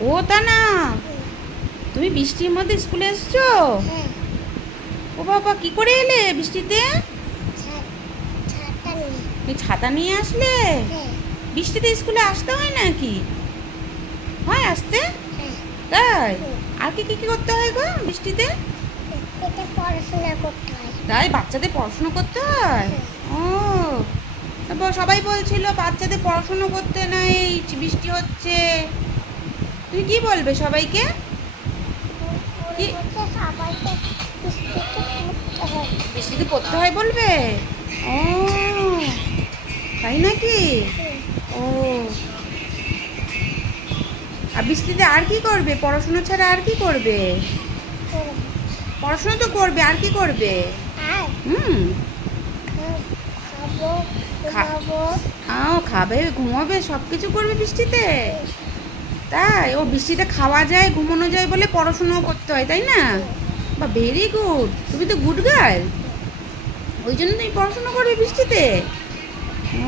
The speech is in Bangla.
ও তা না, তুমি বৃষ্টির মধ্যে স্কুলে এসছো? হ্যাঁ। ও বাবা, কি করে এলে বৃষ্টিতে? ছাতা নিয়ে। এই ছাতা নিয়ে আসলে? হ্যাঁ। বৃষ্টিতে স্কুলে আসতে হয় নাকি? হয় আসতে? হ্যাঁ। তাই? হুম। আর কি কি কি করতে হয় গো বৃষ্টিতে? এটা পড়াশোনা করতে হয়। তাই, বাচ্চাদের পড়াশুনো করতে হয়? হ্যাঁ। ও, তারপর সবাই বলছিল বাচ্চাদের পড়াশুনো করতে নাই, বৃষ্টি হচ্ছে। তুমি কি বলবে সবাইকে? কি বলছে সবাইকে বৃষ্টিতে পড়তে হয়। বৃষ্টিতে পড়তে হয় বলবে? ও, তাই নাকি? হুম। ও, আর বৃষ্টিতে আর কি করবে? পড়াশোনা ছাড়া আর কি করবে? করবো। পড়াশোনা তো করবে, আর কি করবে? আর হুম। খাবো, খা ঘুমাবো। খাবে, ঘুমাবে, সব কিছু করবে বৃষ্টিতে? হুম। তাই? ও, বৃষ্টিতে খাওয়া যায়, ঘুমানো যায় বলে পড়াশোনাও করতে হয়, তাই না? বা, ভেরি গুড, তুমি তো গুড গার্ল। ওই জন্য তুমি পড়াশোনা করবে বৃষ্টিতে? ও,